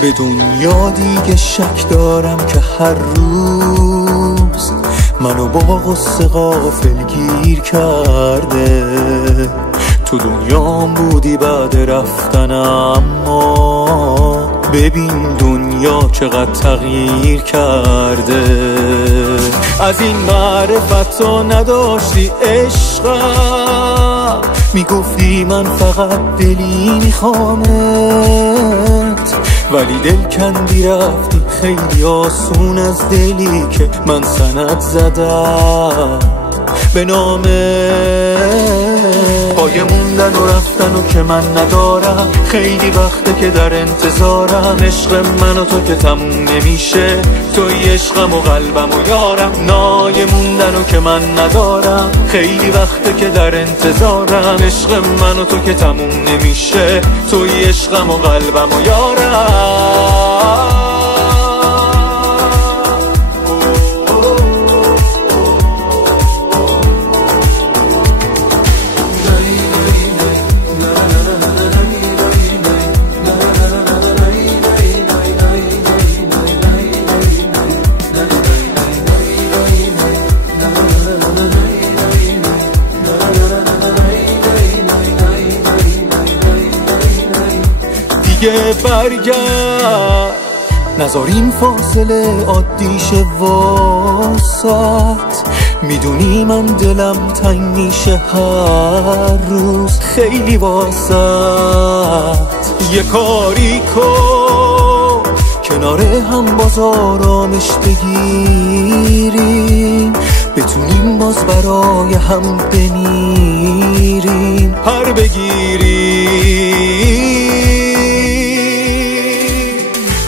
به دنیا دیگه شک دارم که هر روز منو با غصه غافل گیر کرده. تو دنیام بودی بعد رفتنم، اما ببین دنیا چقدر تغییر کرده. از این معرفت تو نداشتی عشقم، میگفتی من فقط دلی میخوامت، ولی دل کندی رفتی خیلی آسون از دلی که من سند زدم به نامه. پای موندن و رفتن و که من ندارم، خیلی وقته که در انتظارم. عشق من و تو که تموم نمیشه، توی عشقم و قلبم و یارم. نای موندن و که من ندارم، خیلی وقته که در انتظارم. عشق من و تو که تموم نمیشه، توی عشقم و قلبم و یارم. دیگه برگرد، نذار این فاصله عادی شه واسط. میدونی من دلم تنگ میشه هر روز خیلی واسط. یه کاری کن کنار هم باز آرامش بگیریم، بتونیم باز برای هم بمیریم، پر بگیریم.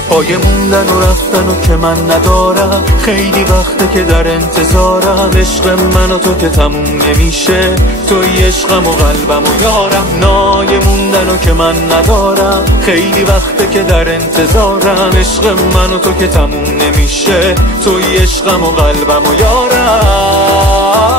پای موندن و رفتن و که من ندارم، خیلی وقته که در انتظارم. عشق من و تو که تموم نمیشه، توی عشقم و قلبم و یارم. نای موندن و که من ندارم، خیلی وقته که در انتظارم. عشق من و تو که تموم نمیشه، توی عشقم و قلبم و یارم.